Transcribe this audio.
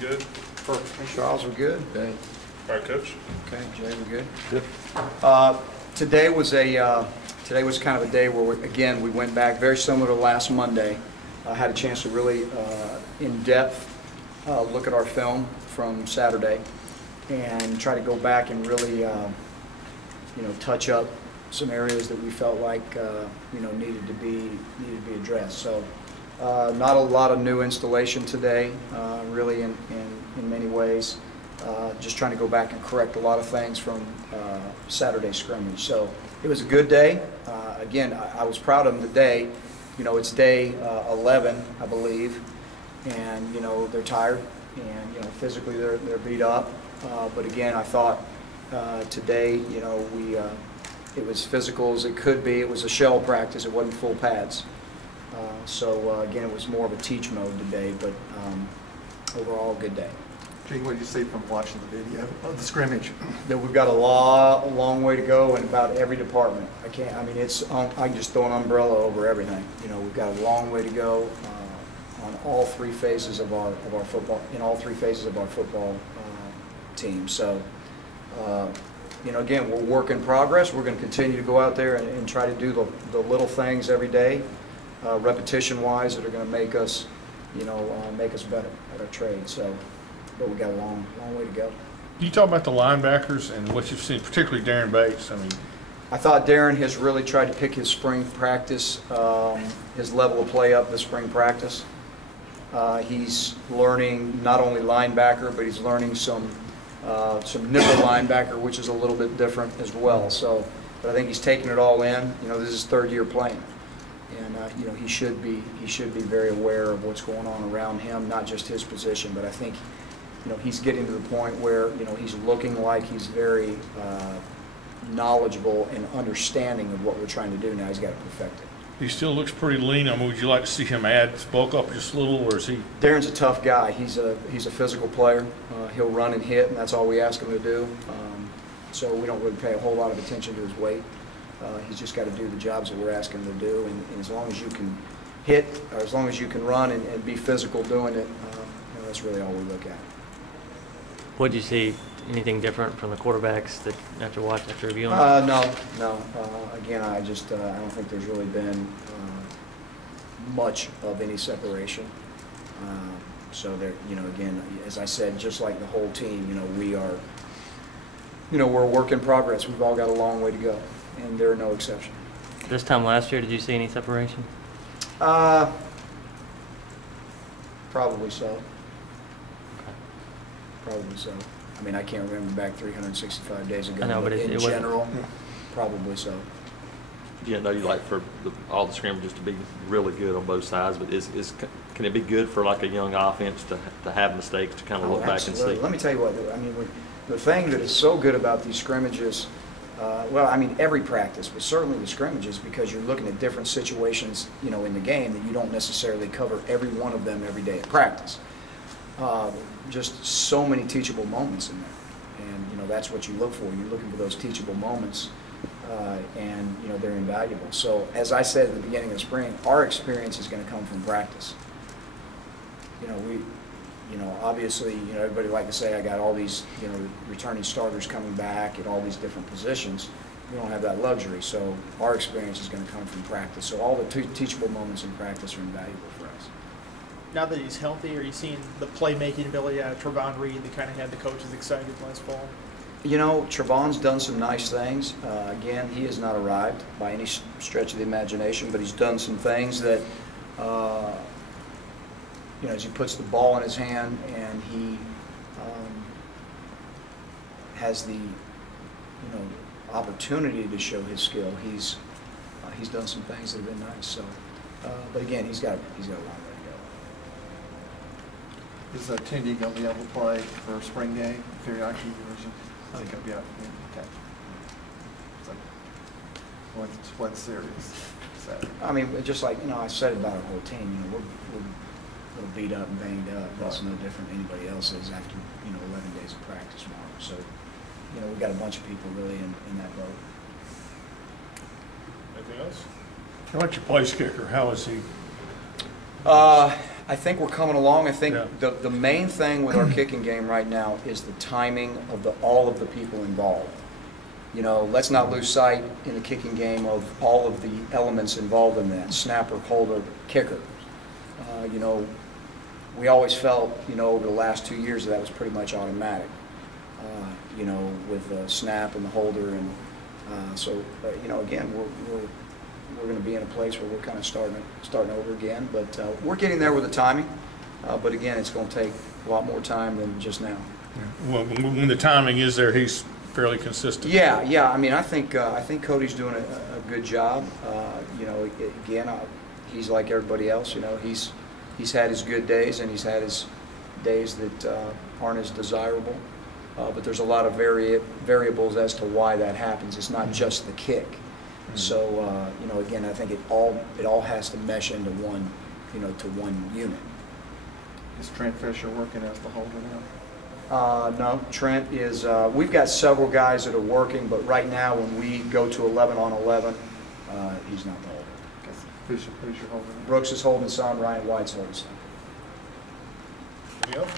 good? Perfect. Charles, we're good. Okay. All right, Coach. Okay, Jay, we're good. Good. Today was kind of a day where, we went back very similar to last Monday. I had a chance to really in-depth look at our film from Saturday and try to go back and really touch up some areas that we felt like needed to be addressed. So not a lot of new installation today, really in many ways. Just trying to go back and correct a lot of things from Saturday's scrimmage. So it was a good day. Again, I was proud of them today. It's day 11, I believe, and they're tired, and physically they're beat up. But again, I thought today, it was physical as it could be. It was a shell practice. It wasn't full pads. So again, it was more of a teach mode today, but overall, a good day. Gene, what did you see from watching the video of the scrimmage? That we've got a long way to go in about every department. I can just throw an umbrella over everything. We've got a long way to go on all three phases of our football, in all three phases of our football team. So, again, we're work in progress. We're going to continue to go out there and try to do the little things every day, repetition-wise, that are going to make us, make us better at our trade. So. But we got a long way to go. You talk about the linebackers and what you've seen, particularly Darren Bates. I thought Darren has really tried to pick his spring practice, his level of play up this spring practice. He's learning not only linebacker, but he's learning some nickel linebacker, which is a little bit different as well. So, but I think he's taking it all in. This is his third year playing, and he should be very aware of what's going on around him, not just his position, but I think. He's getting to the point where, he's looking like he's very knowledgeable and understanding of what we're trying to do. Now he's got to perfect it. He still looks pretty lean. Would you like to see him bulk up just a little, or is he? Darren's a tough guy. He's a physical player. He'll run and hit, and that's all we ask him to do. So we don't really pay a whole lot of attention to his weight. He's just got to do the jobs that we're asking him to do, and as long as you can hit, or as long as you can run and be physical doing it, that's really all we look at. What did you see? Anything different from the quarterbacks that after reviewing? No. Again, I don't think there's really been much of any separation. So there, again, as I said, just like the whole team, we are, we're a work in progress. We've all got a long way to go, and they're no exception. This time last year, did you see any separation? Probably so. Probably so. I can't remember back 365 days ago. I know, but in general, probably so. Yeah, I know you like for all the scrimmages to be really good on both sides, but can it be good for like a young offense to have mistakes to kind of look back and see? Let me tell you what. The thing that is so good about these scrimmages, every practice, but certainly the scrimmages, because you're looking at different situations, in the game that you don't necessarily cover every one of them every day at practice. Just so many teachable moments in there, and that's what you look for. You're looking for those teachable moments, and they're invaluable. So as I said at the beginning of the spring, our experience is going to come from practice. Obviously, everybody like to say I got all these returning starters coming back at all these different positions. We don't have that luxury, so our experience is going to come from practice. So all the teachable moments in practice are invaluable for us. Now that he's healthy, are you seeing the playmaking ability out of Trevon Reed that kind of had the coaches excited last fall? Trevon's done some nice things. Again, he has not arrived by any stretch of the imagination, but he's done some things that, as he puts the ball in his hand and he has the, opportunity to show his skill. He's done some things that have been nice. So, but again, he's got a long way. Is Tindy going to be able to play for a spring game, Kiriaki, or is he going to be out? Okay. So, what's serious? Just like I said about our whole team, we're a little beat up and banged up. That's no different than anybody else is after 11 days of practice tomorrow. So, we've got a bunch of people really in that boat. Anything else? How about your place kicker? How is he? I think we're coming along. I think Yeah. the main thing with our kicking game right now is the timing of all of the people involved. You know, let's not lose sight in the kicking game of all of the elements involved in that: snapper, holder, kicker. You know, we always felt, you know, over the last 2 years that was pretty much automatic. You know, with the snap and the holder, and you know, again, we're going to be in a place where we're kind of starting over again. But we're getting there with the timing. But again, it's going to take a lot more time than just now. Well, when the timing is there, he's fairly consistent. Yeah, yeah. I mean, I think Cody's doing a good job. You know, again, he's like everybody else. You know, he's had his good days and he's had his days that aren't as desirable. But there's a lot of variables as to why that happens. It's not just the kick. So you know, again, I think it all has to mesh into one, you know, to one unit. Is Trent Fisher working as the holder now? No, Trent is. We've got several guys that are working, but right now, when we go to 11 on 11, he's not the holder. Who's your holder now? Brooks is holding some. Ryan White's holding some. There you go.